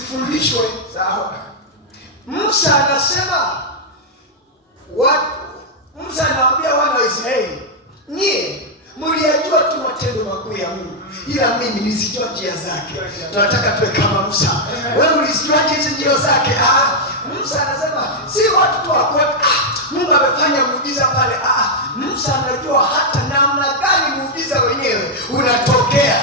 zifundishwe. Sawa. Musa anasema Musa anawaambia wana wa Israeli, nyie mliyajua tu matendo makuu ya Mungu, ila mimi nizijua njia zake. Tunataka tuwe kama Musa. Wewe ulizijua njia zake? Musa anasema si watu tu wako Mungu amefanya muujiza pale. Musa anajua hata namna gani muujiza wenyewe unatokea.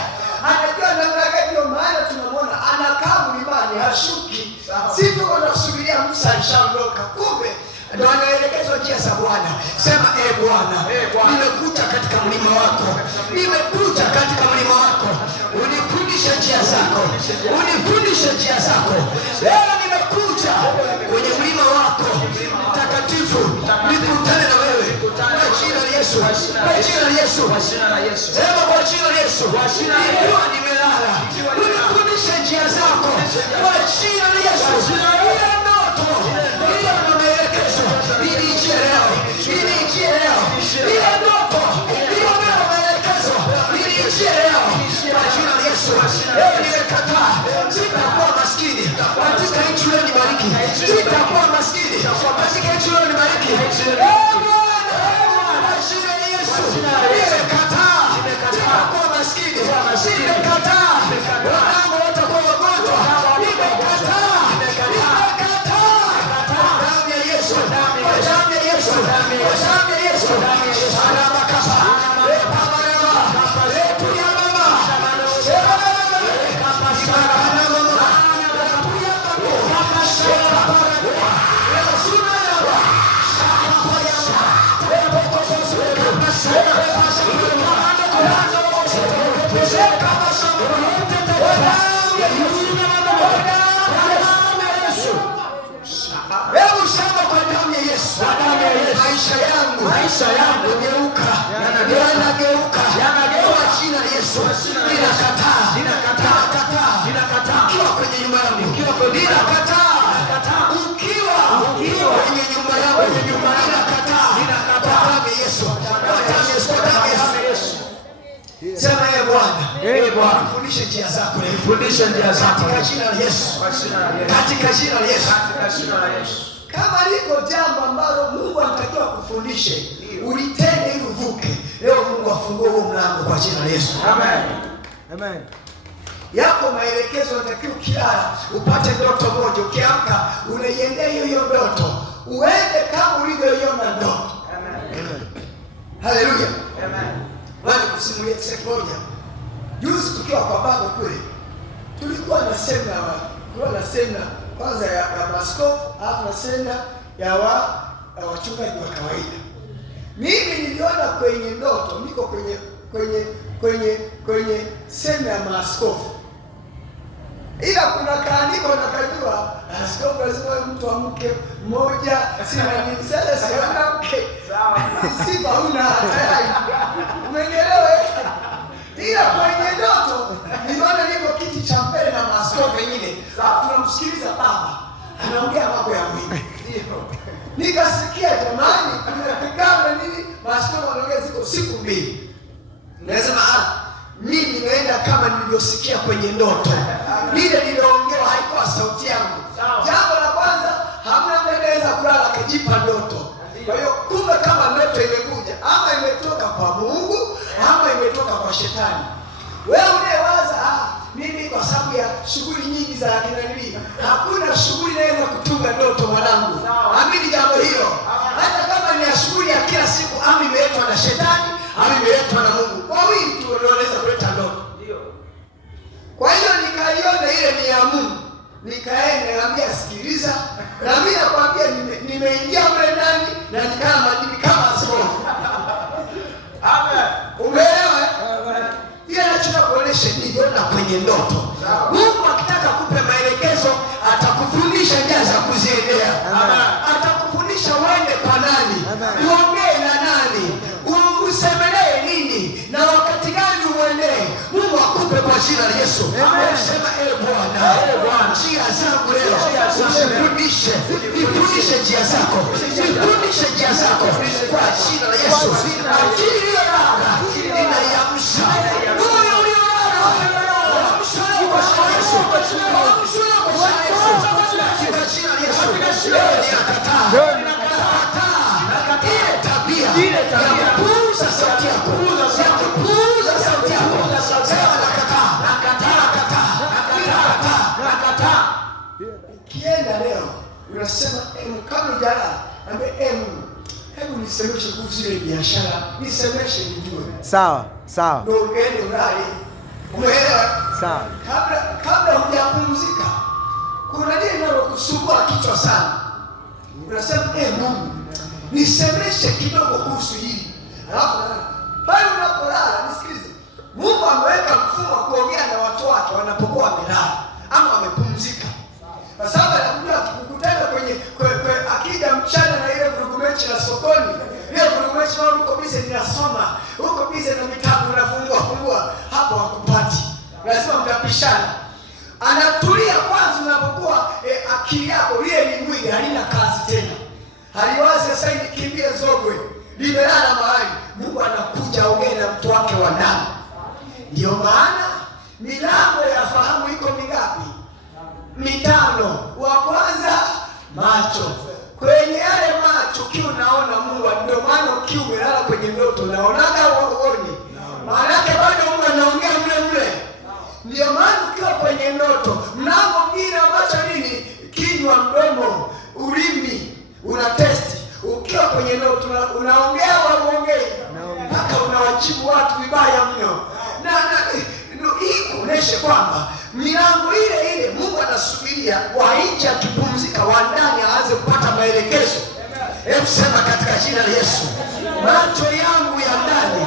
Anajua namna gani, ndio maana tunamwona anakaa mlimani hashuki. Si tu wanasubiria Musa alishaondoka, kumbe ndio anaelekezwa njia za Bwana. Sema Bwana, nimekuja katika mlima wako. Nimekuja katika mlima wako. Unifundishe njia zako. Unifundishe njia zako. Leo nimekuja kwenye mlima wako mtakatifu. Nikutane na wewe. Kwa jina la Yesu. Kwa jina la Yesu. Sema kwa jina la Yesu. Nikiwa nimelala, unifundishe njia zako. Kwa jina la Yesu. Ile ndoto, ile maelekezo, nilijie leo. Nilijie leo. Ile ndoto, ile maelekezo, nilijie leo. Kwa jina la Yesu. Leo nimekataa. Sitakuwa maskini. Katika nchi leo nibariki. Sitakuwa maskini. Katika nchi leo nibariki. Nimekataa. Sitakuwa maskini. Nimekataa. Wanangu watakuwa wagonjwa. Nimekataa. Damu ya Yesu. Damu ya Yesu. Damu ya Yesu. Alama kapa. Maisha yangu yanageuka. Kwa jina la Yesu. Ninakataa. Ukiwa kwenye nyumba yangu. Ninakataa. Ukiwa kwenye nyumba yangu. Ninakataa. Damu ya Yesu. Sema Bwana. Nifundishe njia zako. Nifundishe njia zako. Katika jina la Yesu. Katika jina la Yesu. Kama liko jambo ambalo Mungu anatakiwa kufundishe, ulitende ili uvuke. Leo Mungu afungue huo mlango kwa jina la Yesu. Amen. Yako maelekezo unatakiwa ukilala upate ndoto moja, ukiamka unaiendea hiyo ndoto. Uende kama ulivyoiona ndoto. Amen. Haleluya. Amen. Bwana kusimulia siku moja. Juzi tukiwa kwa baba kule, tulikuwa na semina kwanza ya maaskofu, alafu na semina ya wachungaji wa kawaida. Mimi niliona kwenye ndoto niko kwenye semina ya maaskofu. Ila kuna kaandiko na kajua askofu lazima mtu wa mke mmoja, sina nini sasa siona mke. Sawa. Sifa huna tayari. Umeelewa? Ila kwenye ndoto niliona niko kiti cha mbele na maaskofu wengine. Alafu tunamsikiliza baba anaongea mambo ya Mungu. Nikasikia jamani, tunapigana nini? Maaskofu wanaongea ziko siku mbili. Nasema mimi nimeenda kama nilivyosikia kwenye ndoto. Lile lililoongewa haikuwa sauti yangu. Jambo la kwanza, hamna mweneza kulala kajipa ndoto. Kwa hiyo kumbe kama ndoto imekuja, ama imetoka kwa Mungu, ama imetoka kwa shetani. Wewe unayewaza mimi kwa sababu ya shughuli nyingi za kinanili, hakuna shughuli inaweza kutunga ndoto mwanangu. Amini jambo hilo. Hata kama ni shughuli ya kila siku, ama imeletwa na shetani, ama imeletwa na Mungu. Kwa hiyo tu unaweza kuleta ndoto. Ndio. Kwa hiyo nikaiona ile ni ya Mungu. Nikaenda niambia sikiliza, na mimi nakwambia nimeingia mle ndani na kama askofu. Amen. Umeelewa? Ile nachotaka kuonesha niliona kwenye ndoto. Mungu akitaka kupe maelekezo atakufundisha njia za kuziendea. Atakufundisha uende kwa nani, uongee na nani, usemelee nini na wakati gani uendee. Mungu akupe kwa jina la Yesu. Sema Bwana, njia zangu leo nifundishe njia zako. Nifundishe njia zako kwa jina la Yesu. Akili iliyolala ninaiamsha. Moyo uliolala amsha kwa jina la Yesu. unasema kama jalala, ambaye hebu nisemeshe kuhusu ile biashara, nisemeshe nijue. Sawa, sawa. Ndio uende ulale. Umeelewa? Sawa. Kabla hujapumzika, kuna nini linalokusumbua kichwa sana? Unasema Mungu, nisemeshe kidogo kuhusu hili. Alafu pale unapolala, nisikilize. Mungu ameweka mfumo wa kuongea na watu wake wanapokuwa wamelala ama wamepumzika. Kwa sababu anakuja kukutana kwenye akija mchana na ile vurugumechi la sokoni. Ile vurugumechi wao uko bize ninasoma, uko bize na vitabu unafungua, hapo hakupati. Lazima mtapishana. Anatulia kwanza unapokuwa akili yako ile ni mwili halina kazi tena. Haliwazi sasa nikimbie Zogwe, limelala mahali. Mungu anakuja ongea na mtu wake wa ndani. Ndio maana milango ya fahamu iko mingapi? 5. Wa kwanza macho. Kwenye yale macho kiu unaona Mungu. Ndio maana ukiwa umelala kwenye ndoto unaonaga uone. Maana yake bado Mungu anaongea mle. Ndio maana ukiwa kwenye ndoto mlango mwingine ambacho nini? Kinywa, mdomo, ulimi una testi. Ukiwa kwenye ndoto unaongea au uongei? Mpaka unawajibu watu vibaya mno. Na hii kuonesha kwamba milango ile Mungu anasubiria wa nje akipumzika, wa ndani aanze kupata maelekezo. Hebu sema katika jina la Yesu, macho yangu ya ndani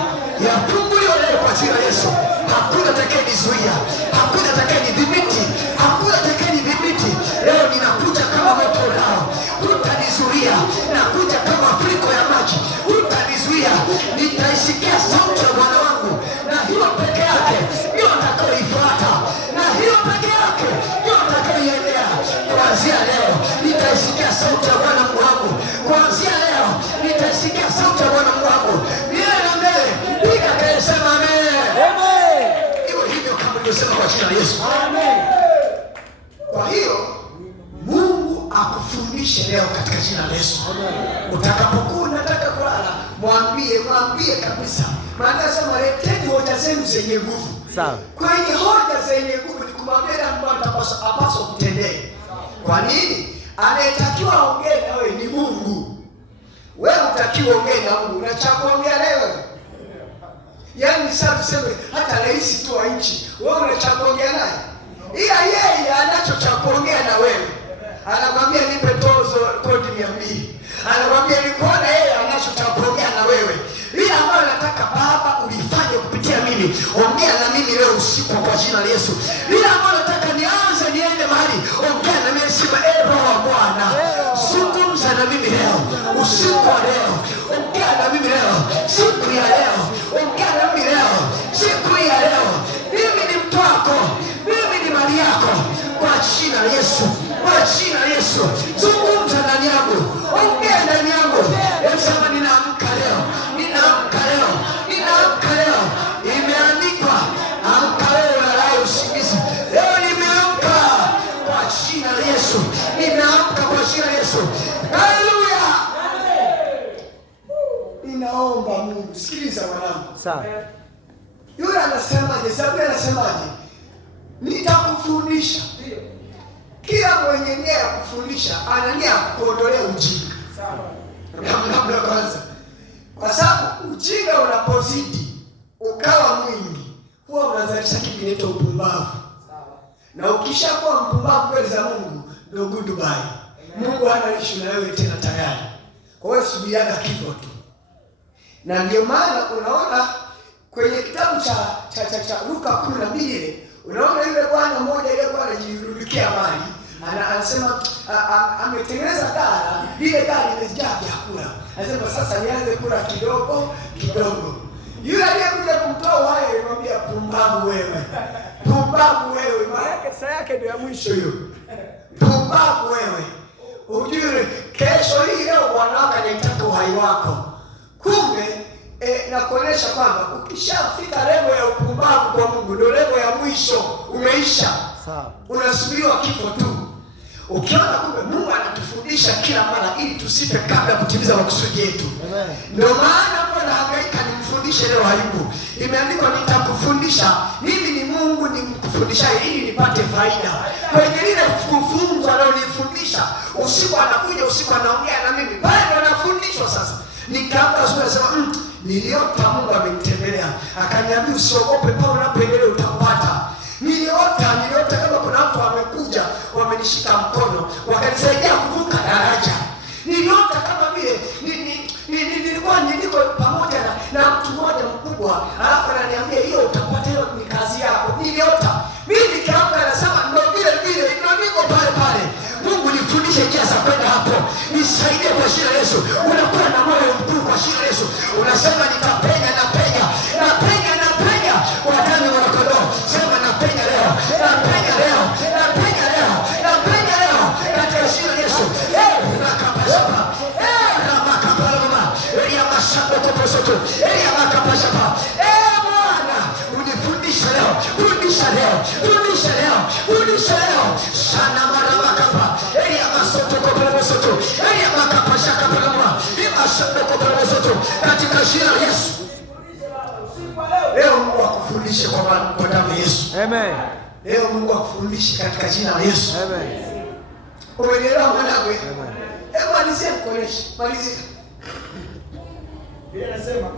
yafunguliwe leo kwa jina la Yesu. Hakuna atakayenizuia, hakuna atakayenidhibiti, hakuna atakayenidhibiti. Leo ninakuja kama moto lao, hutanizuia. Nakuja kama mafuriko ya maji, hutanizuia. Nitaisikia sauti ya Bwana wangu, na hiyo peke yake ndio nitakayoifuata, na hiyo peke yake ndio nitakayoiendea. Kuanzia leo nitaisikia sauti ya Bwana Mungu wangu. Kuanzia leo nitaisikia sauti ya Bwana Mungu wangu. Milele na milele. Piga kelele, sema amen. Amen. Iwe hivyo kama nilivyosema kwa jina la Yesu. Amen. Kwa hiyo Mungu akufundishe leo katika jina la Yesu. Amen. Utakapokuwa unataka kulala, mwambie kabisa. Maana sema leteni hoja zenu zenye nguvu. Sawa. Kwenye hoja zenye nguvu ni kumwambia ambaye apaswa kutendea. Kwa nini? Anayetakiwa aongee na wewe ni Mungu. Wewe utakiwa ongee na Mungu. Unachakuongea leo. Yaani sasa tuseme hata rais tu wa nchi, wewe unachakuongea naye. Ila yeye anachochakuongea na wewe. Anakwambia nipe tozo kodi 200. Anakwambia nikuone yeye anachochakuongea na wewe. Ila ambayo nataka Baba ulifanye kupitia mimi. Ongea na mimi leo usiku kwa jina la Yesu. Ila ambayo nataka nianze niende mahali. Ongea na mimi, sema Roho wa Bwana. Zungumza na mimi leo. Usiku wa leo. Ongea na mimi leo. Siku ya leo. Ongea na mimi leo. Siku ya leo. Mimi ni mtu wako. Mimi ni mali yako. Kwa jina la Yesu. Kwa jina la Yesu. Zungumza ndani yangu. Ongea ndani yangu. Hebu sema ninaamka leo. Ninaamka leo. Ninaamka leo. Imeandikwa, amka leo ulalaye usingizi. Leo nimeamka kwa jina la Yesu. Ninaamka kwa jina la Yesu. Haleluya. Ninaomba Mungu, sikiliza mwanangu. Sawa. Yule anasemaje? Sababu anasemaje? Nitakufundisha. Kila mwenye nia ya kufundisha ana nia ya kuondolea ujinga. Sawa. Namna kwanza. Kwa sababu ujinga unapozidi ukawa mwingi, huwa unazalisha kitu kinaitwa upumbavu. Sawa. Na ukishakuwa mpumbavu mbele za Mungu, ndio goodbye. Mungu hana issue na wewe tena tayari. Kwa hiyo subiriana kifo tu. Na ndio maana unaona kwenye kitabu cha Luka 12 unaona yule bwana mmoja aliyekuwa anajirudikia mali, anasema ametengeneza gala, ile gala imejaa vyakula. Anasema sasa nianze kula kidogo kidogo. Yule aliyekuja kumtoa uhai alimwambia pumbavu wewe. Pumbavu wewe. Maana yake saa yake ndio ya mwisho hiyo. Pumbavu wewe. Ujue kesho hii leo Bwana wako anataka uhai wako. Kumbe na kuonesha kwamba ukishafika level ya upumbavu kwa Mungu ndio level ya mwisho, umeisha. Sawa. Unasubiriwa kifo tu. Ukiona kumbe Mungu anatufundisha kila mara ili tusife kabla ya kutimiza makusudi yetu. Amen. Ndio maana Bwana hangaika nimfundishe leo Ayubu. Imeandikwa nitakufundisha, mimi ni Mungu Mungu ni kufundisha ili nipate faida. Kwenye lile kufunzo analonifundisha, usiku anakuja, usiku anaongea na mimi, pale ndo nafundishwa sasa. Nikaamka asubuhi nasema niliota Mungu amenitembelea. Akaniambia usiogope, pale unapoendelea utapata. Niliota kama kuna watu wamekuja, wamenishika mkono, wakanisaidia kuvuka daraja. Niliota kama vile nilikuwa pamoja na mtu mmoja mkubwa, alafu ananiambia hiyo utapata, hiyo ni kazi yako. Niliota. Mimi nikaamka nasema ndio vile ndio niko pale. Mungu nifundishe njia za kwenda hapo. Nisaidie kwa jina la Yesu. Unakuwa na moyo mkuu kwa jina la Yesu. Unasema nitapenya kwa damu ya mwanakondoo. Sema napenya leo. Katika jina la Yesu. Nakapashapa. Ramakapala mama. Elia mashamba toposoto. Elia makapashapa. Bwana, unifundishe leo. Fundisha leo. Sana maramakapa. Elia masoto kopelemosoto. Elia makapashaka pala. Imashamba kopelemosoto. Katika jina la Yesu. Leo Mungu akufundishe kwa damu ya Yesu. Amen. Leo Mungu akufundishe katika jina la Yesu. Amen. Umeelewa mwanangu? Amen. Malizia mkoneshe. Malizia. Biblia inasema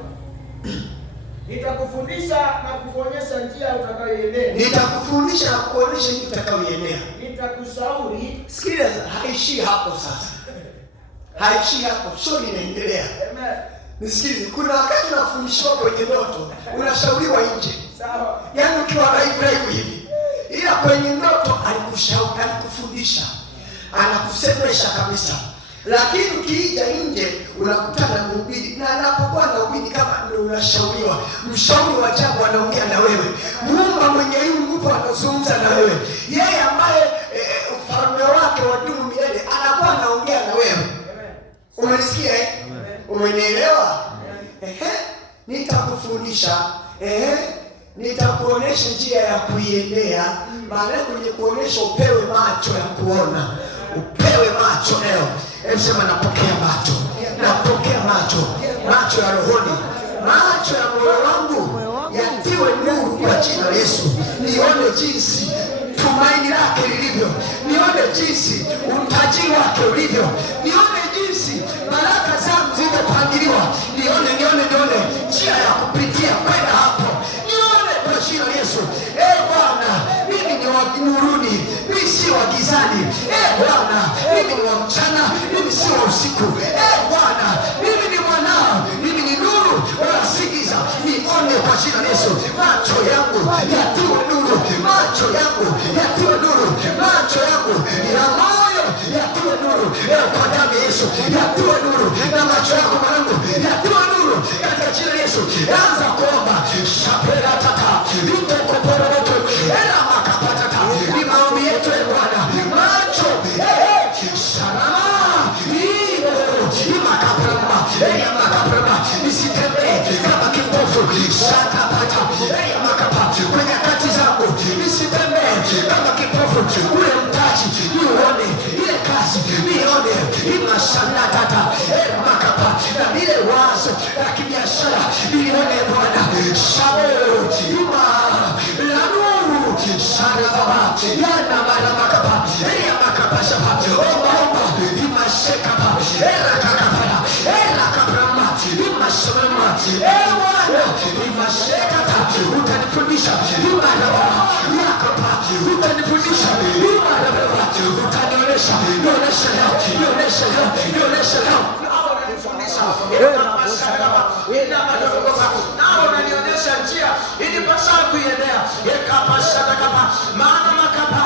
nitakufundisha na kukuonyesha njia utakayoiendea. Nitakufundisha na kukuonyesha njia utakayoiendea. Nitakushauri. Sikiliza, haishii hapo sasa. Haishii hapo, sio inaendelea. Amen. Nisikilize, kuna wakati unafundishwa kwenye ndoto, unashauriwa nje. Sawa. Yaani ukiwa live hivi. Ila kwenye ndoto alikushauri, alikufundisha. Anakusemesha kabisa. Lakini ukija nje unakutana na mhubiri, na anapokuwa na mhubiri kama ndio unashauriwa. Mshauri wa ajabu anaongea na wewe. Muumba mwenye nguvu anazungumza na wewe. Yeye ambaye ufalme wake wadumu milele anakuwa anaongea na wewe. Umenisikia? Umenielewa? Nitakufundisha. Nitakuonesha njia ya kuiendea. Maana kwenye kuonesha upewe macho ya kuona. Upewe macho leo. Sema napokea macho. Napokea macho ya rohoni. Macho ya moyo wangu yatiwe nuru kwa jina la Yesu. Nione jinsi tumaini lake lilivyo. Nione jinsi utajiri wake ulivyo. Nione jinsi baraka zangu zimepangiliwa. Nione njia ya kupitia kwenda hapo. Nione kwa jina la Yesu. Bwana, mimi ni wa nuruni, mimi si wa gizani. Bwana, mimi ni wa mchana, mimi si wa usiku. Bwana, mimi ni mwanao, mimi ni nuru wala si giza. Nione kwa jina la Yesu. Macho yangu yatiwe nuru. Macho yangu yatiwe nuru. Macho yangu ya moyo yatiwe nuru. Kwa damu ya Yesu yatiwe nuru. Na macho yako mwanangu yatiwe nuru katika jina la Yesu. Anza kuomba. Shapela tata. Ndio koporoto. Ela makapatata. Ni maombi yetu Bwana. Macho. Salama. Imakapama. Eya makapama. Nisitembee kama kipofu. Shakapata. Eya makapa. Kwenye kati zangu. Nisitembee kama kipofu. Ule mtaji. Nione. Ile kazi. Nione. Imashanatata. Eya makapa. Na ile wazo la kibiashara. Nione Bwana. Shabu. Ima. La nuru. Sharababa. Yana maramakapa. Eya makapa shapa. Omba. Imashekapa. Era kakapara. Era kaprama. Imashama. Ewana. Imashekata. Utanifundisha. Imarababa. Yakapa. Utanifundisha. Imarababa. Utanionesha. Nionesha leo. Nao unanionyesha njia inipasao kuiendea. Maana makapa.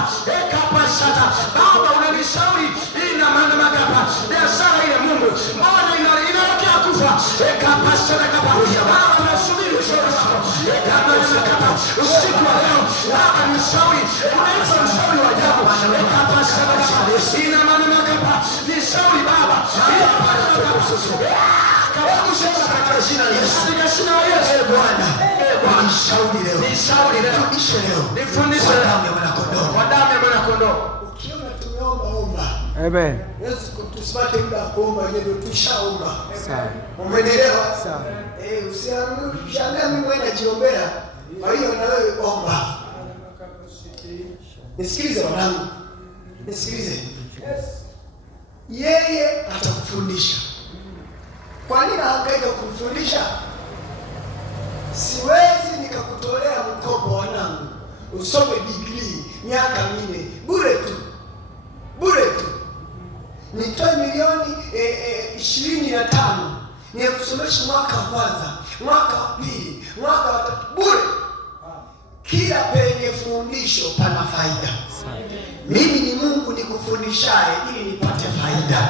Baba unanishauri ina maana makapa. Biashara ile Mungu. Mbona inaelekea kufa. Baba nasubiri ushauri wako. Usiku wa leo. Baba nishauri. Unaitwa mshauri wa ajabu. Ina maana makapa. Nishauri Baba. Katika jina la Yesu. Bwana. Nishauri leo. Nifundishe leo. Kwa damu ya mwanakondoo. Ukiona tumeomba. Amen. Yesu tusipate muda wa kuomba, ndio tushaomba. Sawa. Umeelewa? Sawa. Usiangalie mimi mwenyewe najiombea. Kwa hiyo na wewe omba. Nisikilize wanangu. Nisikilize. Yes. Yeye atakufundisha. Kwa nini anahangaika kukufundisha? Siwezi nikakutolea mkopo wanangu, usome degree miaka 4 bure tu. Bure tu. Nitoe milioni 25 nikusomesha mwaka wa kwanza, mwaka wa pili, mwaka wa tatu bure. Kila penye fundisho pana faida. Mimi ni Mungu nikufundishaye ili nipate faida.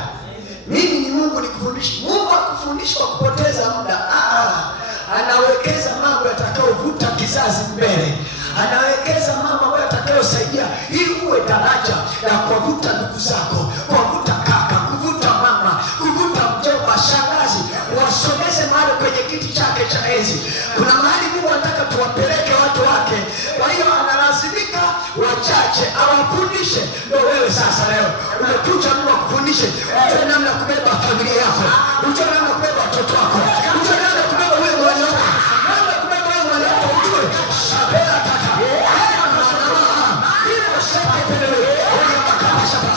Mimi ni Mungu nikufundisha. Mungu hakufundisha kwa kupoteza muda. Anawekeza mambo yatakayovuta kizazi mbele. Anawekeza mambo ambayo yatakayosaidia ili uwe daraja la kuvuta ndugu zako, kuvuta kaka, kuvuta mama, kuvuta mjomba, shangazi, wasogeze mahali kwenye kiti chake cha enzi. Kuna mahali Mungu anataka tuwapeleke watu wake. Kwa hiyo analazimika wachache awafundishe. Ndio wewe sasa leo umekuja Mungu akufundishe. Ujue namna kubeba familia yako. Ujue namna kubeba watoto wako. Ujue namna kubeba wewe mwenyewe. Namna kubeba wewe mwenyewe ujue. Shabela kaka. Hilo shaka pelele. Wewe makapa shaka.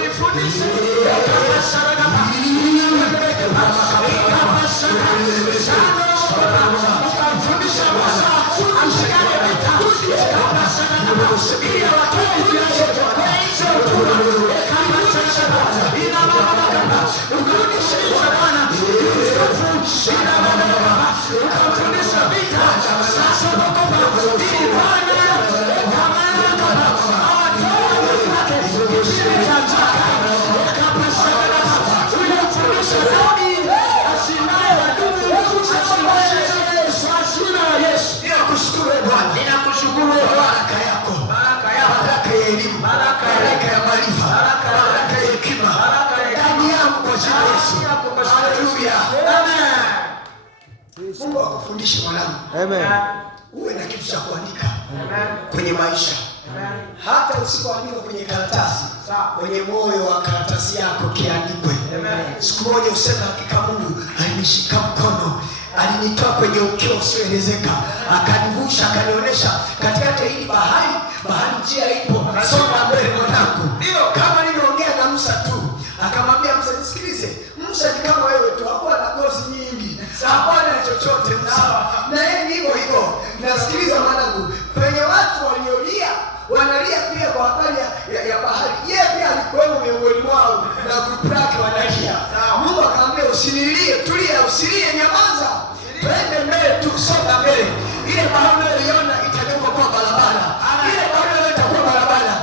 Nifundishe. Kapa shaka. Ninakushukuru baraka yako, baraka ya elimu, baraka ya maarifa, baraka ya hekima, ndani yangu kwa jina la Yesu. Haleluya. Amen. Mungu akufundishe mwanangu. Amen. Uwe na kitu cha kuandika kwenye maisha. Hata usipoandika kwenye karatasi, kwenye moyo wa karatasi yako kiandikwe. Siku moja useme hakika Mungu alinishika mkono, alinitoa kwenye ukio usioelezeka, akanivusha, akanionyesha katikati hii bahari njia ipo, songa mbele mwanangu. Kama niliongea na Musa tu, akamwambia Musa, nisikilize, Musa ni kama wewe tu, hakuwa na kozi nyingi, hakuwa na chochote Musa. Na yeye ni hivyo. Nasikiliza mwanangu, kwenye watu waliolia, wanalia pia kwa habari ya bahari. Yeye pia alikuwa miongoni mwao na grupu lake wanalia. Mungu akamwambia usinilie, tulia, usilie, nyamaza. Twende mbele tu, songa mbele. Ile bahari unayoiona itageuka kuwa barabara. Ile bahari itakuwa barabara.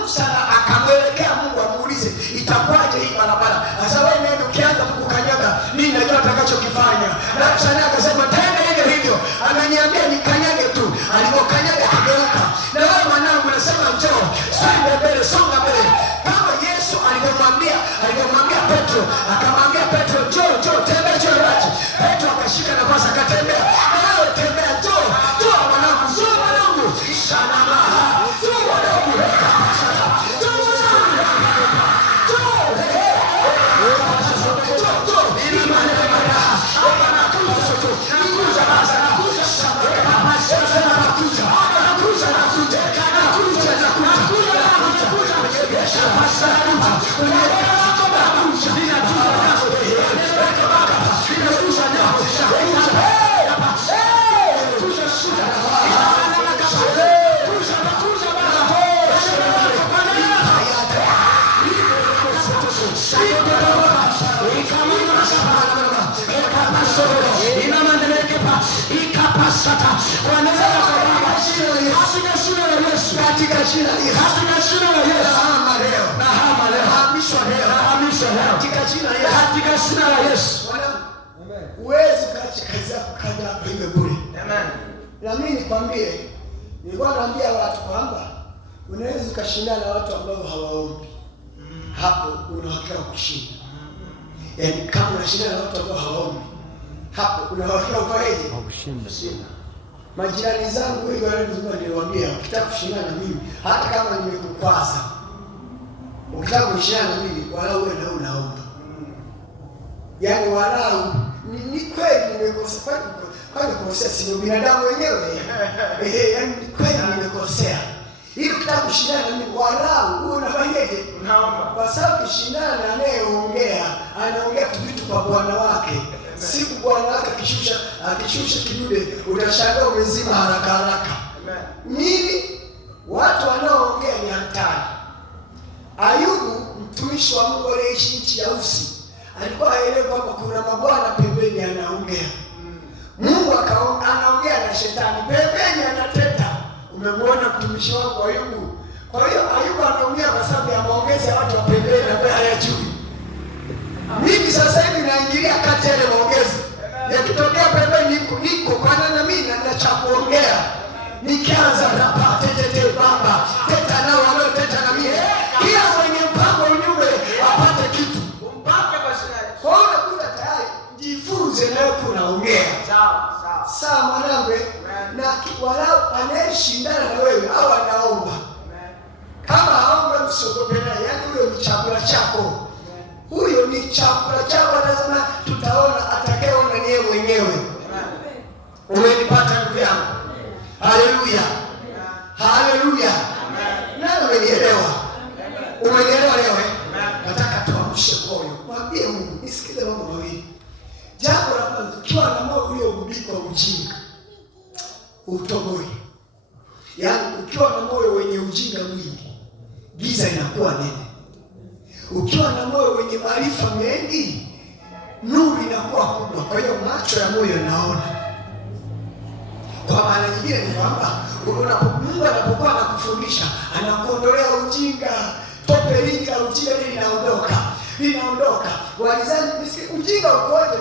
Musa akamwelekea Mungu amuulize, itakuwaje hii barabara? Sasa wewe ndio ukianza kukanyaga, mimi najua atakachokifanya. Na Musa akasema tena hivyo. Ananiambia nikanyage tu. Alipokanyaga kageuka. Na wewe mwanangu unasema njoo, songa mbele, songa mbele. Kama Yesu alivyomwambia Petro, akamwambia Petro, njoo, tembea juu ya maji. Petro akashika nafasi akatembea. Na wewe tembea, njoo mwanangu, njoo mwanangu. Shana maha. Njoo mwanangu. Katika jina la Yesu. Uwezi katika kazi yako kaja hapa iwe bure. Amen. Na mimi nikwambie, nilikuwa naambia watu kwamba unaweza ukashindana na watu ambao hawaombi. Hapo unahakika kushinda. Yaani kama unashindana na watu ambao hawaombi, hapo unahakika ufaidi kushinda. Majirani zangu wengi wananiambia, niliwaambia ukitaka kushindana na mimi, hata kama nimekukwaza, ukitaka kushindana na mimi, walau wewe na unaomba. Yaani walau ni kweli nimekosa, Kwani kukosea si binadamu wenyewe? Yaani kweli nimekosea. Ili kutaka kushindana na mimi walau unafanyaje? Unaomba. Kwa sababu kushindana na anayeongea, anaongea vitu kwa bwana wake. Siku bwana wake akishusha kidude, utashangaa umezima haraka haraka. Nini? Watu wanaoongea ni hatari. Ayubu, mtumishi wa Mungu aliyeishi nchi ya Usi, alikuwa haelewi kwamba kuna mabwana pembeni anaongea. Mungu anaongea na shetani pembeni anateta. Umemwona mtumishi wako Ayubu? Kwa hiyo Ayubu anaumia kwa sababu ya maongezi ya watu wa pembeni ambaye hayajui. Mimi sasa hivi naingilia kati ya maongezi. Yakitokea pembeni niko kwa nani mimi na cha kuongea. Nikianza hapa tete baba, teta nao wanaoteta na mimi. Kila mwenye mpango unyume apate kitu. Umpake basi. Kwa hiyo unakuta tayari jifunze nayo kunaongea. Sawa. Sawa mwanangu, na walau anayeshindana na wewe au anaomba. Kama haomba usiogope naye, yaani huyo ni chakula chako. Huyo ni chakula chako, lazima tutaona atakayeona ni yeye mwenyewe. Umenipata ndugu yangu? Haleluya. Haleluya. Nani umenielewa? Umenielewa leo? Nataka tuamshe moyo. Mwambie Mungu, nisikize mambo mawili. Jambo la kwanza, ukiwa na moyo uliogubikwa ujinga, utoboi. Yaani ukiwa na moyo wenye ujinga mwingi, giza inakuwa nene. Ukiwa na moyo wenye maarifa mengi, nuru inakuwa kubwa. Kwa hiyo macho ya moyo yanaona. Kwa maana nyingine ni kwamba Mungu anapokuwa anakufundisha, anakuondolea ujinga. Tope lingi la ujinga linaondoka. Walizani ujinga ukoje?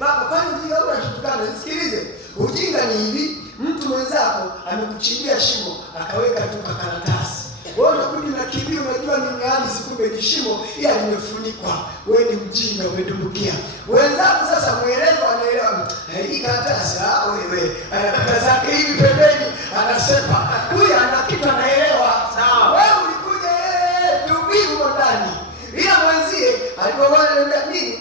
Baba, kwani ujinga unatukana? Nisikilize. Ujinga ni hivi, mtu mwenzako amekuchimbia shimo, akaweka tu karatasi. Wewe unakuja unakimbia, unajua ni mradi, kumbe ni shimo ila limefunikwa. Wewe ni mjinga, umedumbukia. Wenzako sasa muelewa, anaelewa. Hii karatasi wewe anapita zake hivi pembeni, anasepa. Huyu ana kitu anaelewa. Sawa. Wewe ulikuja dubiu ndani. Ila mwenzie alipoona nini?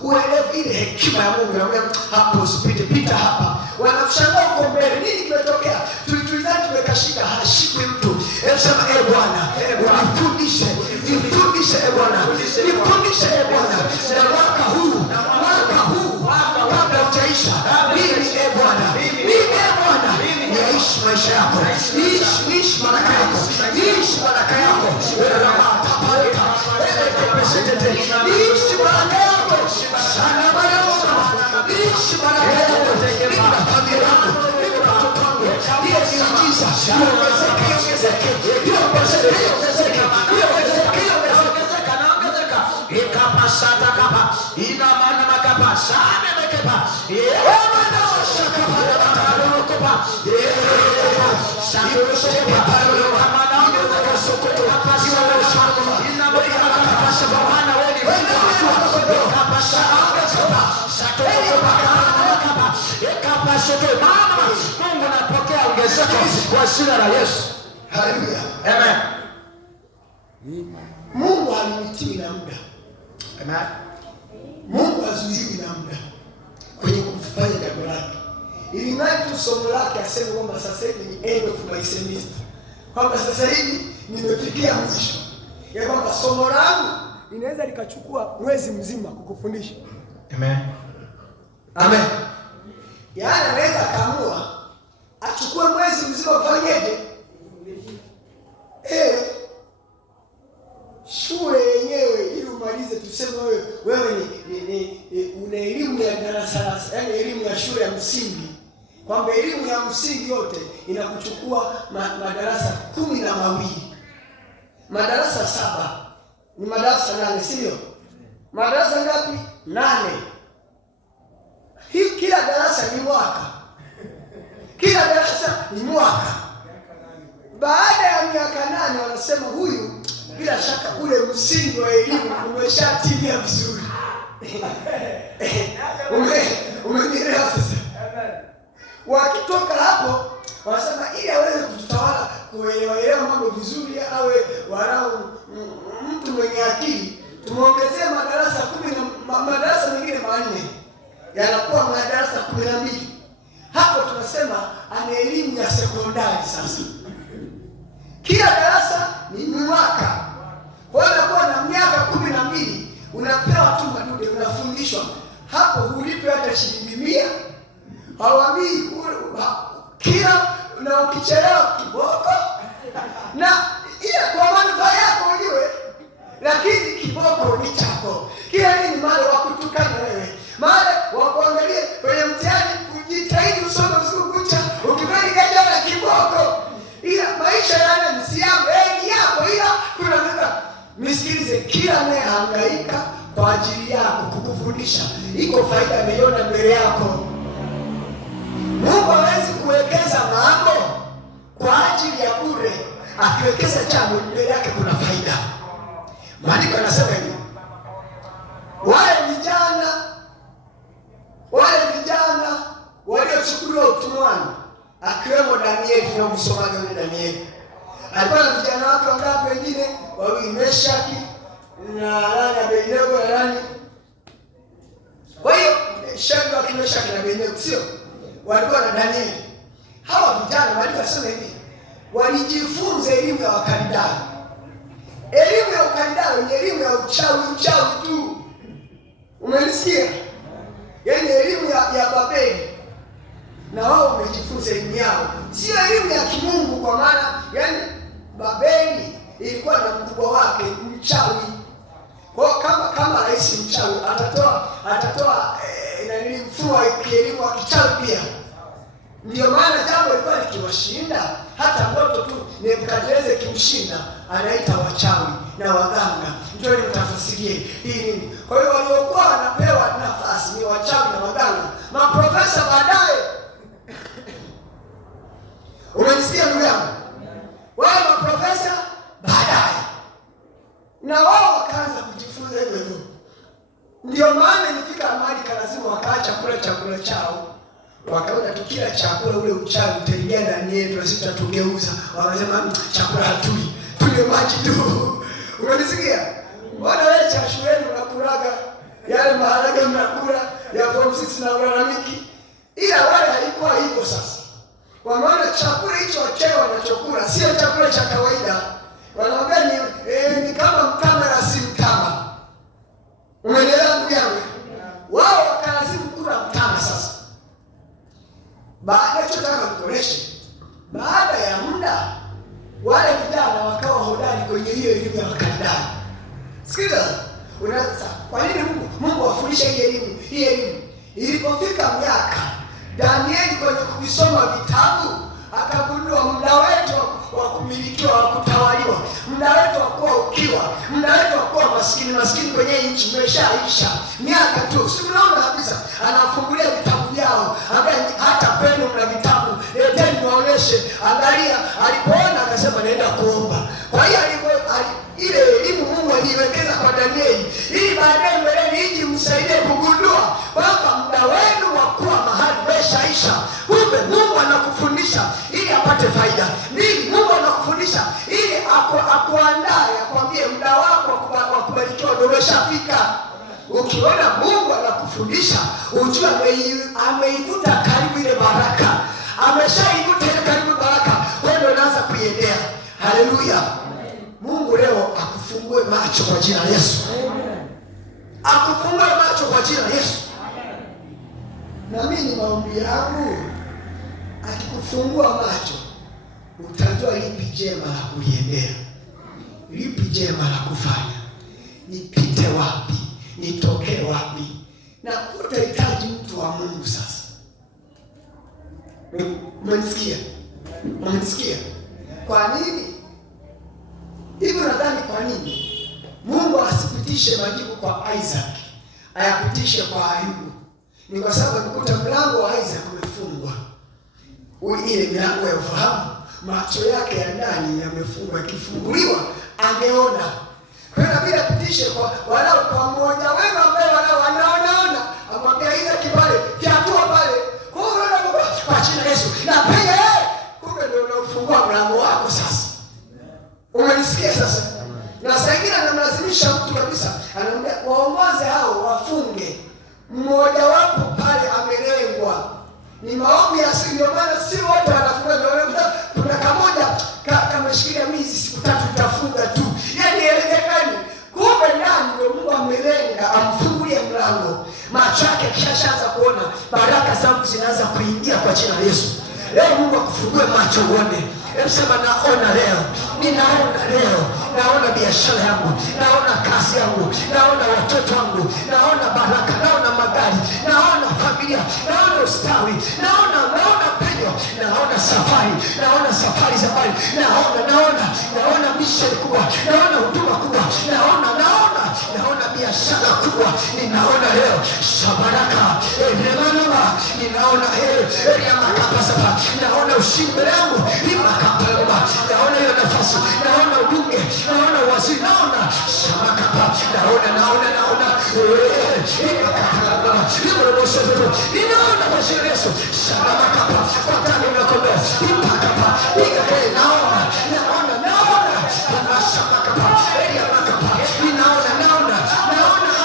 Uelevu ile hekima ya Mungu. Anamwambia hapo usipite hapa. Wanakushangaa uko mbele. Nini kimetokea? Tulizani tumekashika, hashikwi mtu. Sema Bwana, unifundishe Bwana. Nifundishe Bwana. Na mwaka huu kabla hujaisha. Mimi Bwana. Niishi maisha yako. Niishi baraka yako. Niishi baraka yako. Niishi baraka yako. Sana baraka. Niishi baraka yako. Mimi na familia yako. Mimi na watoto wangu. Hiyo ni miujiza. Iongezeke. Ikapasata kapa. Ina maana makapa. Sana mekepa. Mana shakapa na matano kopa. Sio shepa pale kama naongeza kwa sokoto. Sio shakapa. Ina maana makapasha kwa maana wewe ni Mungu. Kapasha ongeza. Satoe makapa. Ikapasha kwa maana Mungu anapokea ongezeko kwa jina la Yesu. Haleluya. Amen. Mungu halimitiwi na muda. Amen. Mungu hazuiwi na muda kwenye kufanya jambo lake. Ili mradi tu somo lake aseme kwamba sasa hivi ni end of my semester. Kwamba sasa hivi nimefikia mwisho. Ya kwamba somo langu inaweza likachukua mwezi mzima kukufundisha. Amen. Amen. Yaani anaweza kaamua achukue mwezi mzima kufanyaje? Shule yenyewe ili umalize, tuseme wewe ni una elimu ya darasa, yaani elimu ya shule ya msingi, kwamba elimu ya msingi yote inakuchukua madarasa 12. Madarasa 7 ni madarasa 8, sio? Madarasa ngapi? 8. Hii kila darasa ni mwaka. Kila darasa ni mwaka. Baada ya miaka 8 wanasema huyu bila shaka ule msingi wa elimu umeshatimia vizuri. Umenielewa sasa? Wakitoka hapo wanasema ili aweze kututawala, kuelewa mambo vizuri, awe walau mtu mwenye akili, tumeongezea madarasa 10 na madarasa mengine 4. yanakuwa madarasa 12. Hapo tunasema ana elimu ya sekondari sasa. Kila darasa ni mwaka. Kwa hiyo unakuwa na miaka 12, unapewa tu madude, unafundishwa. Hapo hulipi hata shilingi 100. Hawaambii kila na ukichelewa kiboko. Na ile kwa manufaa yako ujue. Lakini kiboko ni chako. Kila nini mali wa kutukana wewe. Mali wa kuangalia kwenye mtihani kujitahidi usome usiku kucha. Ukifanya kazi ya kiboko. Ila maisha yana msiamo ni yako, ila kuna nenda. Nisikilize, kila anayehangaika kwa ajili yako kukufundisha, iko faida ameiona mbele yako. Mungu hawezi kuwekeza mambo kwa ajili ya bure. Akiwekeza jambo mbele yake kuna faida. Maandiko yanasema hivi. Wale vijana waliochukuliwa utumwani, akiwemo Danieli, tunamsomaga yule Danieli. Alikuwa na vijana wake wangapi wengine? Wawili, Meshaki na Abednego na nani? Kwa hiyo Shadraka, Meshaki na Abednego sio? Walikuwa na Danieli. Hawa vijana walisema hivi, walijifunza elimu ya Wakaldayo. Elimu ya Wakaldayo ni elimu ya uchawi tu. Umenisikia? Yaani elimu ya Babeli. Na wao wamejifunza elimu yao. Sio elimu ya kimungu, kwa maana yaani Babeli ilikuwa na mkubwa wake mchawi. Kwa kama rais mchawi atatoa mfumo wa elimu wa kichawi pia. Ndio maana jambo lilikuwa likiwashinda, hata ndoto tu Nebukadneza kimshinda, anaita wachawi na waganga, ndio mtafasirie hii nini. Kwa hiyo waliokuwa wanapewa nafasi ni wachawi na waganga, maprofesa baadaye. Umenisikia ndugu yangu? Wao maprofesa baadaye, na wao wakaanza kujifunza hivyo. Ndio maana ilifika mahali lazima wakaacha kula chakula chao. Wakaona tukila chakula ule uchawi utaingia ndani yetu na sisi tutageuza. Wakasema chakula hatui, tule maji tu. Umenisikia? Bwana wewe cha shuleni unakulaga yale maharage mnakula ya form 6 na unaramiki. Ila wale haikuwa hivyo sasa. Kwa maana chakula hicho wacheo wanachokula sio chakula cha kawaida. Wanaambia ni kama mtama na si mtama. Umeelewa ndugu yangu? Wao wakalazimu kula mtama sasa. Baada ya muda wale vijana wakawa hodari kwenye hiyo elimu ya Wakaldayo. Sikiliza, unaanza kwa nini Mungu afundisha hii elimu? Ilipofika miaka Danieli kwenye kuvisoma vitabu akagundua muda wetu wa kumilikiwa, wa kutawaliwa, muda wetu wa kuwa ukiwa, muda wetu wa kuwa maskini kwenye nchi umeshaisha. Miaka tu, si mnaona kabisa anafungulia vitabu vyao, ambaye hata kwenu mna vitabu, leteni muoneshe. Angalia, alipoona akasema naenda kuomba. Kwa hiyo ile elimu Mungu aliwekeza kwa Danieli ili baadaye mbeleni iji msaidie kugundua kwamba muda wenu wa kuwa mahali umeshaisha. Kumbe Mungu anakufundisha ili apate faida. Nini Mungu anakufundisha? Ili akuandae, akwambie muda wako wa kubarikiwa ndio umeshafika. Ukiona Mungu anakufundisha, ujue ameivuta karibu ile baraka. Ameshaivuta ile karibu baraka, wewe ndio unaanza kuiendea. Haleluya. Mungu leo akufungue macho kwa jina la Yesu. Akufungue macho kwa jina la Yesu. Na mimi maombi yangu, akikufungua macho, utajua lipi jema la kuliendea, lipi jema la kufanya, nipite wapi, nitokee wapi. Na utahitaji mtu wa Mungu sasa. Umenisikia? Kwa nini? Hivi nadhani kwa nini Mungu asipitishe majibu kwa Isaac, ayapitishe kwa Ayubu? Ni kwa sababu alikuta mlango wa Isaac umefungwa. Ile milango ya ufahamu, macho yake ya ndani yamefungwa. Kifunguliwa angeona. Kwa hiyo bila pitishe kwa walau kwa mmoja wenu ambaye walau anaona, amwambia Isaac pale, kiatua pale. Kwa hiyo unaona kwa jina Yesu, na pia kumbe ndio unafungua mlango wako sasa. Umenisikia sasa? Na saa ingine anamlazimisha mtu kabisa, anamwambia waongoze hao wafunge mmoja wapo pale. Ni maombi ya siri, ndio maana si wote wanafunga. Kuna kamoja kameshikilia miezi siku 3 utafunga tu. Yaani elewekani. Kumbe ndani ndio Mungu amelenga amfungulie mlango. Macho yake kishaanza kuona baraka zangu zinaanza kuingia kwa jina la Yesu. Leo Mungu akufungue macho uone. Hebu sema naona leo. Ninaona leo. Naona biashara yangu, naona kazi yangu, naona watoto wangu, naona baraka, naona magari, naona familia, naona ustawi, naona penyo, naona safari za mbali, naona misheni kubwa, naona huduma kubwa, naona biashara kubwa, ninaona leo shabaraka, ninaona makapasapa, naona ushindi mbele yangu, naona hiyo nafasi, naona ubunge, naona waziri, naona shamakapa, naona ninaona kwa jina la Yesu shamakapa, watani mnakombea ipakapa, ikakele naona shamakapa, makapa, ninaona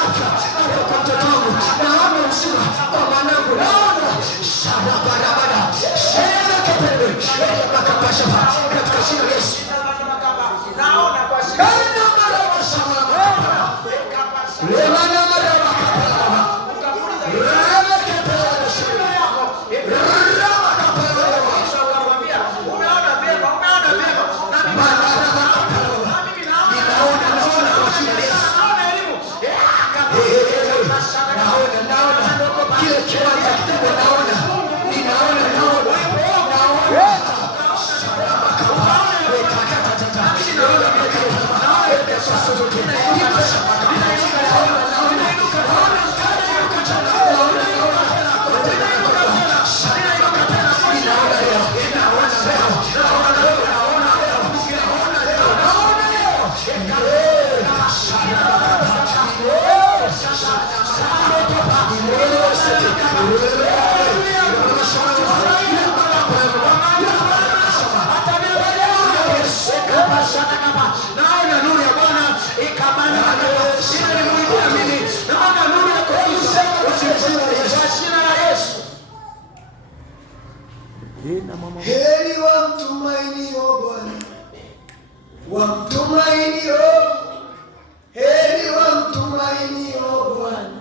afya kwa mtoto wangu, naona uzima kwa mwanangu, naona sharabarabara, sherekepele, makapa shapa, katika jina la Yesu. Naona kwa jina la Yesu. Naona nuru ya Bwana ikamana mimi. Naona nuru ya kwa jina la Yesu. Heri wamtumainio Bwana, wamtumainio, heri wamtumainio Bwana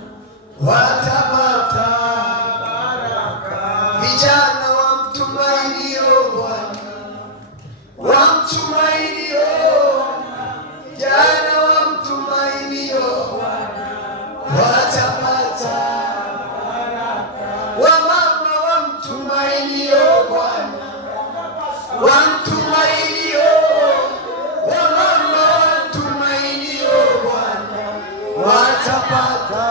watapata baraka. Vijana wamtumainio Bwana, wamtumainio, jana wamtumainio Bwana watapata baraka. Wamama wamtumainio Bwana, wamtumainio, wamama wamtumainio Bwana watapata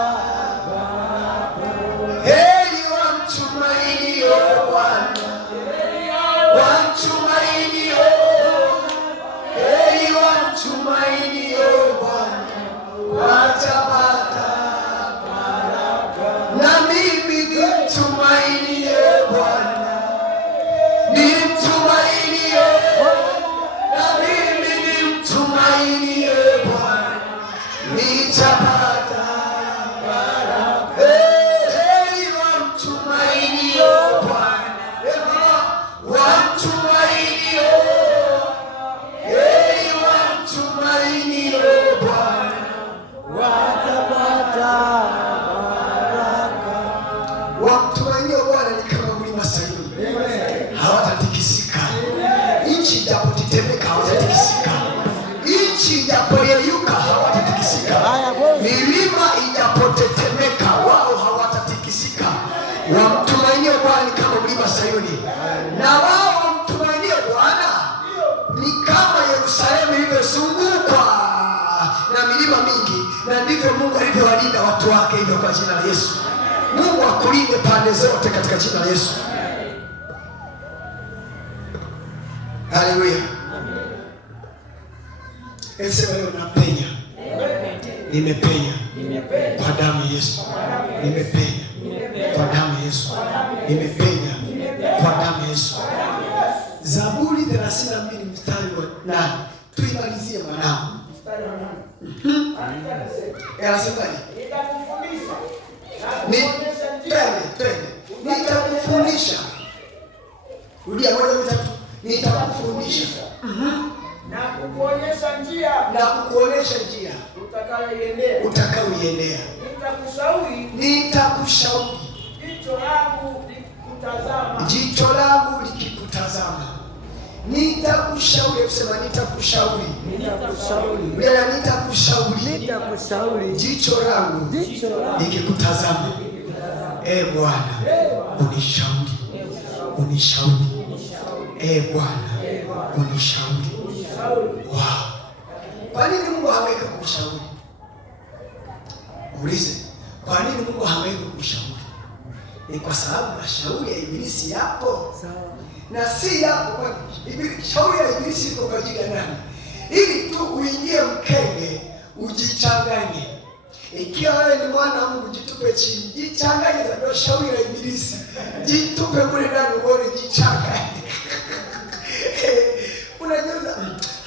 baraka. Heri wamtumainio Bwana, wamtumainio, heri wamtumainio Bwana watapata baraka. Na mimi nimtumainie Bwana, nimtumainie, na mimi nimtumainie Bwana nitapata baraka. Heri wamtumainio Bwana, wamtumainio, heri wamtumainio Bwana watapata baraka. Wamtumainio Bwana ni kama mlima Sayuni, hawatatikisika. Nchi ijapotetemeka hawatatikisika, nchi ijapoyeyuka hawatatikisika, milima ijapotetemeka wao hawatatikisika. Wamtumainio Bwana ni kama mlima Sayuni, na wao wamtumainio Bwana ni kama Yerusalemu ilivyozungukwa na milima mingi, na ndivyo Mungu alivyowalinda watu wake hivyo kwa jina la Yesu. Mungu akulinde pande zote katika jina la Yesu. Haleluya. Sema leo napenya. Nimepenya kwa damu ya Yesu. Nimepenya kwa damu ya Yesu. Nimepenya kwa damu ya Yesu. Zaburi 32 mstari wa 8. Tuimalizie mwanangu. Mstari wa 8. Anasemaje? Nitakufundisha. Twende. Nitakufundisha. Rudia moja mitatu. Nitakufundisha. Na kukuonyesha njia. Na kukuonyesha njia utakayoiendea. Utakayoiendea. Nitakushauri. Nitakushauri. Jicho langu likikutazama. Jicho langu likikutazama. Nitakushauri. Kusema nitakushauri. Nitakushauri. Wewe nitakushauri. Nitakushauri. Jicho langu likikutazama. Bwana, unishauri. Unishauri. Bwana, unishauri. Wow. Kwa nini Mungu hawezi kukushauri? Muulize, kwa nini Mungu hawezi kukushauri? Ni kwa sababu mashauri ya ibilisi yapo. Na si yapo kwa ibilisi. Shauri ya ibilisi iko kwa ajili ya nani? Ili tu uingie mkenge, ujichanganye. Ikiwa wewe ni mwana wa Mungu, jitupe chini. Jichanganye na shauri la ibilisi. Jitupe kule ndani uone jichanganye. Unajua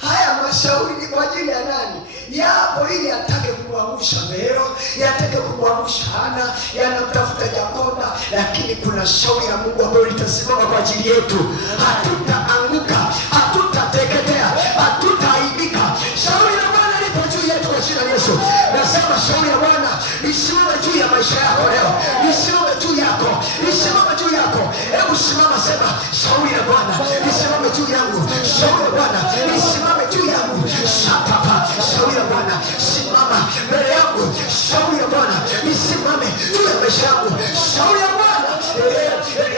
haya mashauri ni kwa ajili ya nani? Yapo ili atake kumwangusha Mero, yatake kumwangusha Hana, yanamtafuta Yakoba, lakini kuna shauri la Mungu ambalo litasimama kwa ajili yetu. Hatutaanguka, hatutateketea, hatutaaibika. Shauri la Bwana lipo juu yetu kwa jina la Yesu. Nasema shauri la Bwana lisimame juu ya maisha yako leo. Lisimame juu yako. Lisimame juu yako. Hebu simama, sema shauri la Bwana lisimame juu yangu. Shauri la Bwana lisimame juu yangu. Shapapa. Shauri la Bwana simama mbele yangu. Shauri la Bwana lisimame juu ya maisha yangu. Shauri la Bwana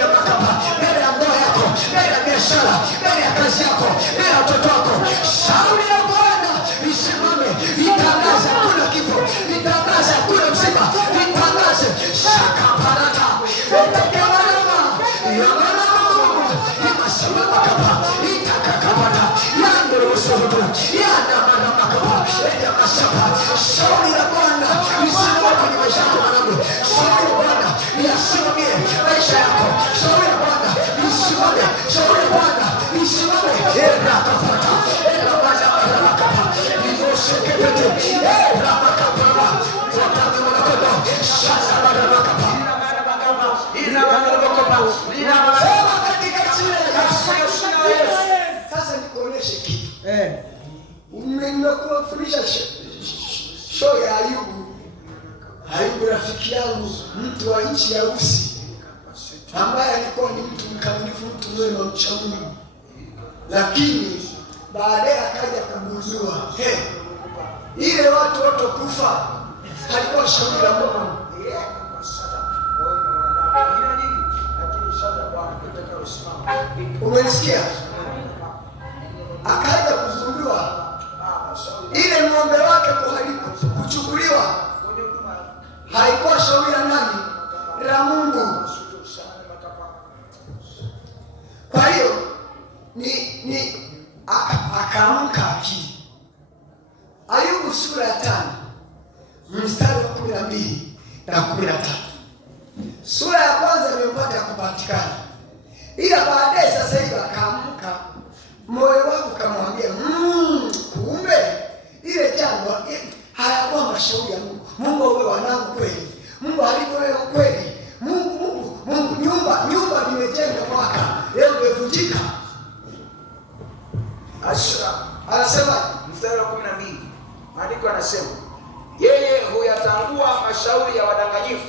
ya makapa mbele ya ndoa yako, mbele ya biashara, mbele ya kazi yako, mbele ya watoto wako. Shauri la Bwana lisimame, litangaze hakuna kifo, litangaze hakuna msiba, litangaze shaka parata etakewarama yamarama imasamama kapa itakakapata yandorosoto yanamarama kapa ejamasapa. Shauri la Bwana lisimame kwenye maisha yako mwanangu. Shauri la Bwana lisimamie maisha yako. Shauri la Bwana lisimame. Shauri la Bwana lisimame. Erakapata eramajamarabakapa imosekepete eramakapara watame wanakodo shanamarabakapa inamarabakapa sema katika jina la Yesu. Sasa nikuoneshe kitu. Nimekufundisha show ya Ayubu. Ayubu rafiki yangu, mtu wa nchi ya Usi, ambaye alikuwa ni mtu mkamilifu, mtu mwema, mcha Mungu, lakini baadaye akaja kugundua ile watu wote kufa halikuwa shauri la Mungu. Umenisikia? Akaja kugundua ile ng'ombe wake kuchukuliwa haikuwa shauri la nani? La Mungu. Kwa hiyo akaamka akili. Ayubu sura ya 5 mstari wa 12 na 13. Sura ya kwanza imepata kupatikana, ila baadaye sasa hivi akaamka, moyo wangu kamwambia kumbe ile jambo hayakuwa mashauri ya Mungu. Mungu wewe wanangu kweli. Mungu alivyo wewe kweli. Mungu nyumba nimejenga mwaka leo imevunjika. Ashra anasema mstari wa 12. Maandiko yanasema yeye huyatangua mashauri ya wadanganyifu.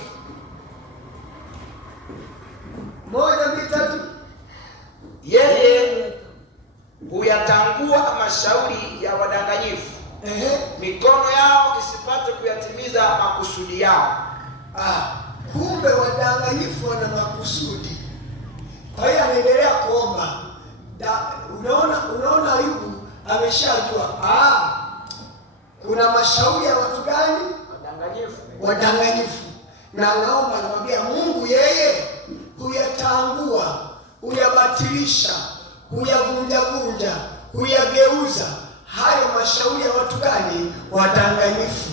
1, 2, 3. Yeye huyatangua mashauri ya wadanganyifu. Mikono yao isipate kuyatimiza makusudi yao. Kumbe wadanganyifu wana makusudi. Kwa hiyo anaendelea kuomba. Unaona Ayubu ameshajua kuna mashauri ya watu gani? Wadanganyifu. Na anaomba, anamwambia Mungu yeye huyatangua, huyabatilisha, huyavunja, huyageuza. Hayo mashauri ya watu gani? Wadanganyifu.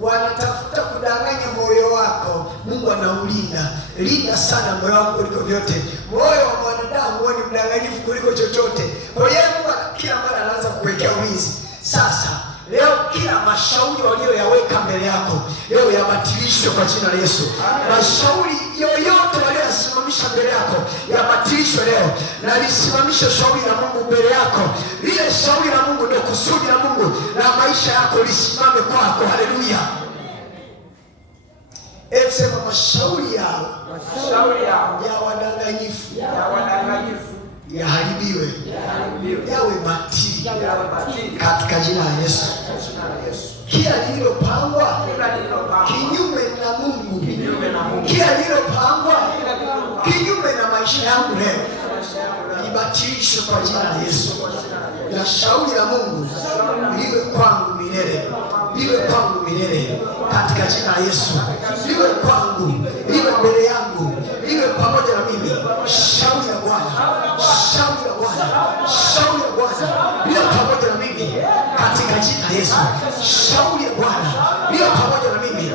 Wanatafuta kudanganya moyo wako. Mungu anaulinda. Linda sana moyo wako kuliko vyote. Moyo wa mwanadamu huwa ni mdanganyifu kuliko chochote. Kwa hiyo Mungu kila mara anaanza kuwekea ulinzi. Sasa leo kila mashauri walioyaweka mbele yako leo yabatilishwe kwa jina la Yesu. Mashauri yoyote walio ninasimamisha mbele yako yabatilishwe leo. Nalisimamisha shauri la Mungu mbele yako. Lile shauri la Mungu ndio kusudi la Mungu na maisha yako lisimame kwako. Haleluya. Sema mashauri yao ya wadanganyifu yaharibiwe, yawe batili katika jina la Yesu. Kila lililopangwa kinyume na Mungu, kila lililopangwa kinyume na maisha yangu leo libatilishwe kwa jina la Yesu. Na shauri la Mungu liwe kwangu milele, liwe kwangu milele katika jina la Yesu. Liwe kwangu, liwe mbele yangu, liwe pamoja na mimi. Shauri la Bwana, shauri la Bwana, shauri la Bwana liwe pamoja na mimi katika jina la Yesu. Shauri la Bwana liwe pamoja na mimi.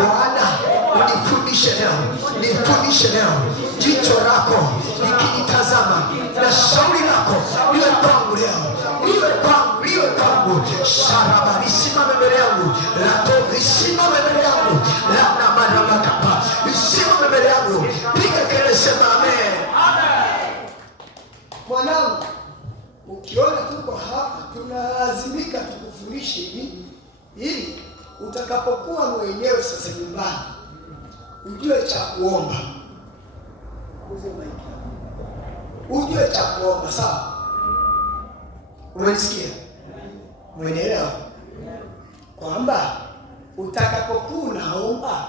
Bwana, unifundishe leo, nifundishe leo. Jicho lako likinitazama na shauri lako liwe kwangu leo, liwe kwangu, liwe kwangu. Sharaba lisimame mbele yangu, lato lisimame mbele yangu, lana maramakapa lisimame mbele yangu. Piga kelele, sema amen. Mwanangu, ukiona tuko hapa tunalazimika tukufundishe hivi ili utakapokuwa mwenyewe sasa nyumbani ujue cha kuomba. Ujue cha kuomba, sawa? Umenisikia? Umeelewa? Kwamba utakapokuwa unaomba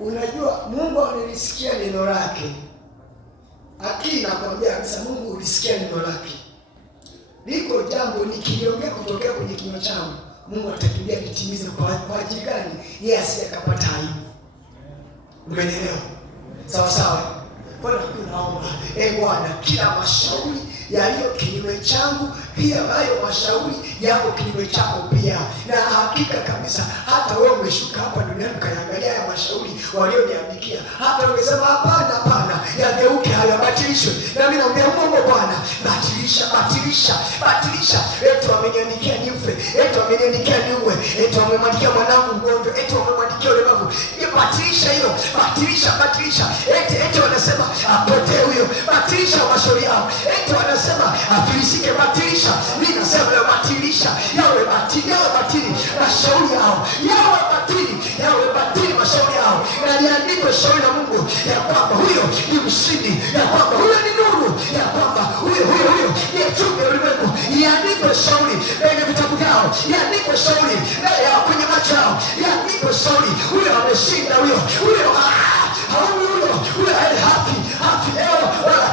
unajua Mungu analisikia neno lake. Akili nakwambia kabisa Mungu ulisikia neno lake. Liko jambo nikiliongea kutokea kwenye kinywa changu, Mungu atakimbia kitimize kwa ajili gani? Yeye asiyekapata aibu. Umeelewa? Sawa sawa. Bwana tunaomba, Bwana, kila mashauri yaliyo kinyume changu pia hayo mashauri yako kinyume chako pia. Na hakika kabisa hata wewe umeshuka hapa duniani ukaangalia haya mashauri walioniandikia, hata ungesema hapana, hapana, yageuke haya, batilishwe. Na mimi naomba Mungu, Bwana, batilisha, batilisha, batilisha. Eti wameniandikia nife, eti wameniandikia niue, eti wamemwandikia mwanangu mgonjwa, eti wamemwandikia ulemavu. Batilisha hilo, batilisha, batilisha. Eti wanasema apotee huyo, batilisha mashauri yao. Eti wanasema afilisike, batilisha. Mimi nasema leo batilisha, yawe batili, yawe batili mashauri yao, yawe batili, yawe batili mashauri yao. Na liandikwe shauri la Mungu ya kwamba huyo ni mshindi, ya kwamba huyo ni nuru, ya kwamba huyo ni chumvi ya ulimwengu. Iandikwe shauri kwenye vitabu vyao, iandikwe shauri kwenye macho yao, iandikwe shauri. Huyo ameshinda, huyo hafi leo wala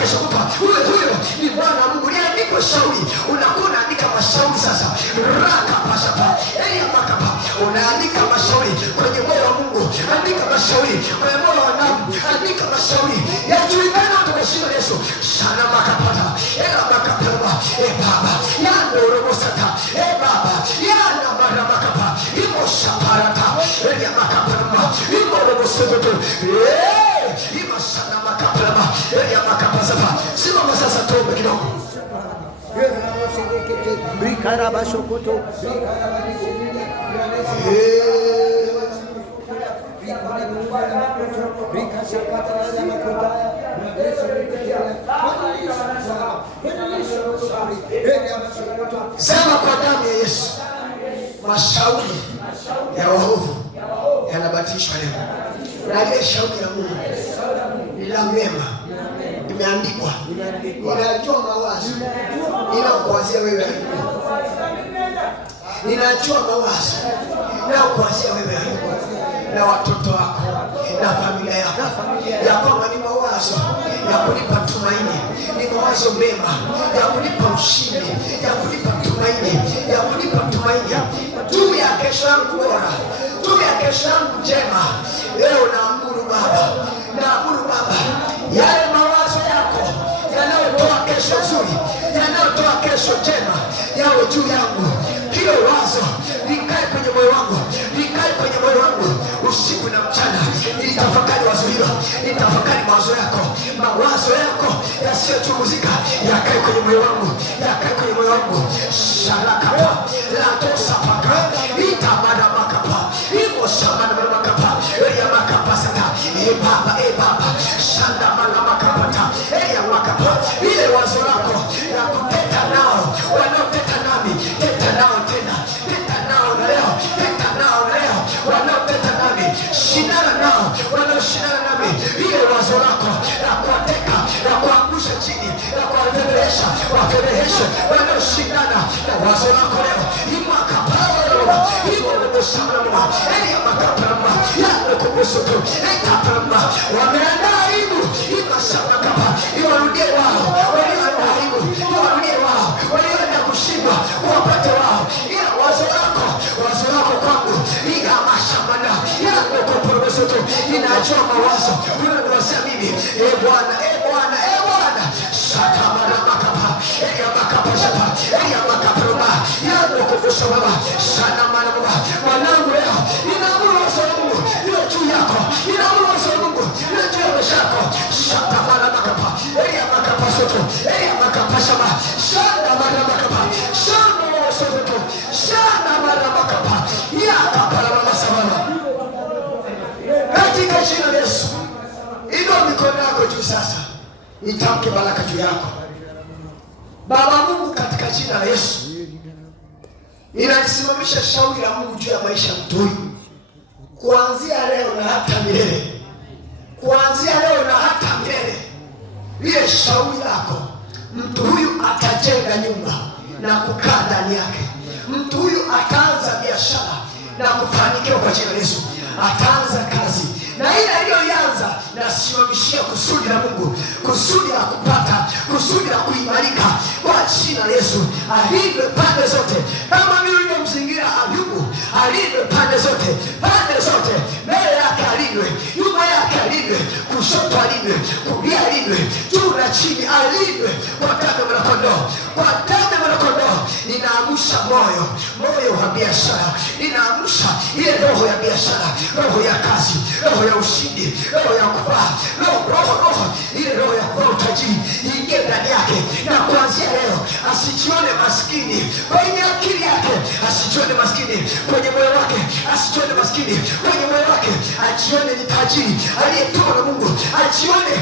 kesho kupa. Huyo ni Bwana wa Mungu. Niandikwe shauri. Unakuwa unaandika mashauri sasa. Rakapashapa makapa, unaandika mashauri kwenye moyo wa Mungu. Andika mashauri kwenye moyo wa wanadamu. Andika mashauri yajulikana tumeshinda Yesu. Sana makapata makapelwa Baba yando robosata Baba yana maramakapa imo shaparata makapelwa imo robosoto imo sana makapelwa makapasapa. Simama sasa, tuombe kidogo. Brikarabashokoto sema kwa damu ya Yesu, mashauri ya waovu yanabatilishwa leo. Na ile shauri la Mungu ni la mema, imeandikwa. Ninajua mawazo ninayokuwazia wewe, ninajua mawazo ninayokuwazia wewe na watoto wako na familia yako, ya kwamba ni mawazo ya kunipa tumaini, ni mawazo mema ya kunipa ushindi, ya kunipa tumaini, ya kunipa tumaini juu ya kesho yangu bora, juu ya kesho yangu njema. Leo naamuru Baba, yale mawazo yako yanayotoa kesho nzuri, yanayotoa kesho njema yawe juu yangu. Hilo wazo likae kwenye moyo wangu, likae kwenye moyo wangu usiku na mchana. Nitafakari wazo hilo, nitafakari mawazo yako yasiyochunguzika yakae kwenye moyo wangu, yakae kwenye moyo wangu. Sharakapa latosapaka itamana makapa imo shamana makapa ya makapa sata wafedheheshe wanaoshindana na wazo lako leo. Imakapalama imonoboshamalama eliamakapalama yakokosoto ekapalama wameandaa aibu imashamakapa iwarudie wao walioandaa aibu iwarudie wao walioenda kushindwa wapate wao. Ila wazo lako kwangu iyamashamana yakokoporosoto inajua mawazo unaniwazia mimi. Bwana shatamarabakapa eyamakapashapa eyamakaparoma yakokopushababa shanamanababa mwanangu leo inaamuru wazo la Mungu iwe juu yako, inaamuru wazo la Mungu iwe juu ya maisha yako. Shatamarabakapa eyamakapasoto eyamakapashaba shanamarabakapa shanamosoto shanamarabakapa yakaparamamasababa katika jina la Yesu. Inua mikono yako juu sasa, nitamke baraka juu yako. Baba Mungu, katika jina la Yesu, inasimamisha shauri la Mungu juu ya maisha ya mtu huyu, kuanzia leo na hata milele, kuanzia leo na hata milele. Lile shauri lako, mtu huyu atajenga nyumba na kukaa ndani yake. Mtu huyu ataanza biashara na kufanikiwa kwa jina la Yesu. Ataanza kazi na ile aliyoanza, nasimamishia kusudi la Mungu, kusudi la kupata, kusudi la kuimarika kwa jina la Yesu. Alindwe pande zote kama vile ulivyomzingira Ayubu, alindwe pande zote, mbele yake alindwe, nyuma yake alindwe, kushoto alindwe, kulia alindwe, juu na chini alindwe kwa damu ya mwanakondoo, kwa damu ya mwanakondoo. Ninaamsha moyo wa biashara, ninaamsha ile roho ya biashara, roho ya kazi, roho ya ushindi, roho ya kuvaa, roho ile roho ya kuvaa utajiri ingie ndani yake, na kuanzia leo asijione maskini kwenye akili yake, asijione maskini kwenye moyo wake, asijione maskini kwenye moyo wake, ajione ni tajiri aliyetumwa na Mungu, ajione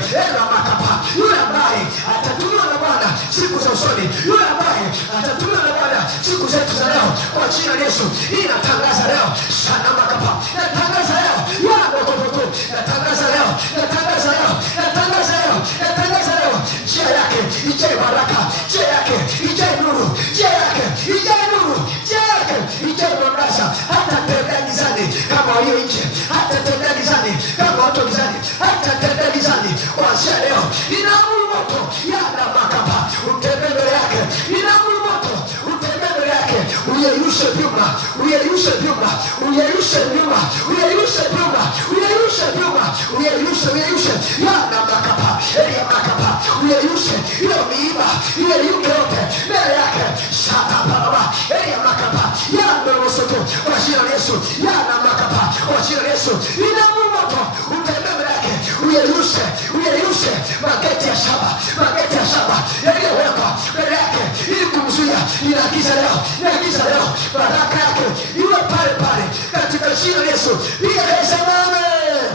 makapa, yule ambaye atatumiwa na Bwana siku za usoni, yule ambaye atatumiwa na Bwana siku zetu za leo kwa jina la Yesu. Inatangaza leo shana makapa, natangaza leo yakokoto, natangaza leo, natangaza leo, natangaza leo, natangaza leo, njia yake ijae baraka, njia yake ijae nuru, njia yake ijae nuru, njia yake ijae mwangaza. Hata tembea gizani kama walio nje, hata tembea gizani kama watu gizani, hata tembea gizani kuanzia leo. Inaamuru moto yana makapa utembee mbele yake, inaamuru moto utembee mbele yake, uyeyushe vyuma, uyeyushe vyuma, uyeyushe vyuma, uyeyushe vyuma, uyeyushe vyuma, uyeyushe yana makapa elia makapa, uyeyushe ile miiba ile yuke yote mbele yake. Shaka baba elia makapa yana mosoto kwa jina la Yesu, yana makapa kwa jina la Yesu. Inaamuru moto utembee mbele yake, uyeyushe mageti ya shaba yaliyowekwa mbele yake ili kumzuia. Ninaagiza leo baraka yake iwe pale katika jina la Yesu. Pia sema amen.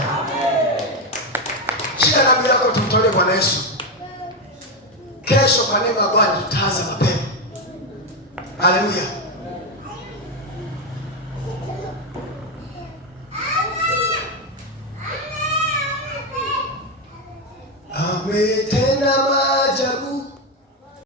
Shika namba yako tumtolee Bwana Yesu. Kesho kwa neema ya Bwana tutaanza mapema. Haleluya. Ametenda maajabu